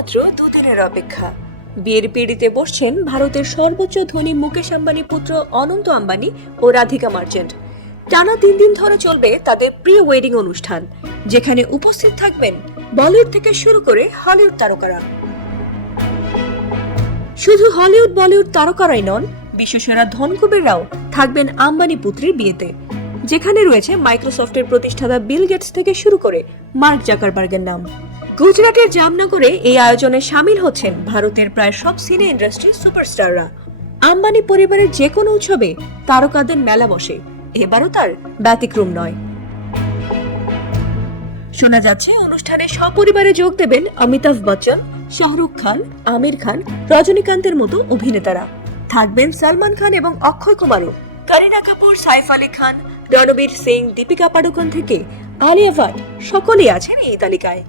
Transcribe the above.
মাত্র দুদিনের অপেক্ষা। বিয়ের পিঁড়িতে বসছেন ভারতের সর্বোচ্চ ধনী মুকেশ আম্বানি পুত্র অনন্ত আম্বানি ও রাধিকা মার্চেন্ট। টানা 3 দিন ধরে চলবে তাদের প্রি ওয়েডিং অনুষ্ঠান, যেখানে উপস্থিত থাকবেন বলিউড থেকে শুরু করে হলিউড তারকারা। শুধু হলিউড বলিউড তারকারাই নন, বিশ্বসেরা ধনকুবেররাও থাকবেন আম্বানি পুত্রের বিয়েতে, যেখানে রয়েছে মাইক্রোসফটের প্রতিষ্ঠাতা বিল গেটস থেকে শুরু করে মার্ক জাকারবার্গের নাম। গুজরাটের জামনগরে এই আয়োজনে শামিল হচ্ছেন ভারতের প্রায় সব সিনে ইন্ডাস্ট্রির সুপারস্টাররা। আম্বানি পরিবারের যে কোনো উৎসবে তারকাদের মেলা বসে, এবারও তার ব্যতিক্রম নয়। শোনা যাচ্ছে অনুষ্ঠানে সপরিবারে যোগ দেবেন অমিতাভ বচ্চন, শাহরুখ খান, আমির খান, রজনীকান্তের মতো অভিনেতারা। থাকবেন সালমান খান এবং অক্ষয় কুমারও। করিনা কাপুর, সাইফ আলী খান, রণবীর সিং, দীপিকা পাডুকোন থেকে আলিয়া ভাট সকলেই আছেন এই তালিকায়।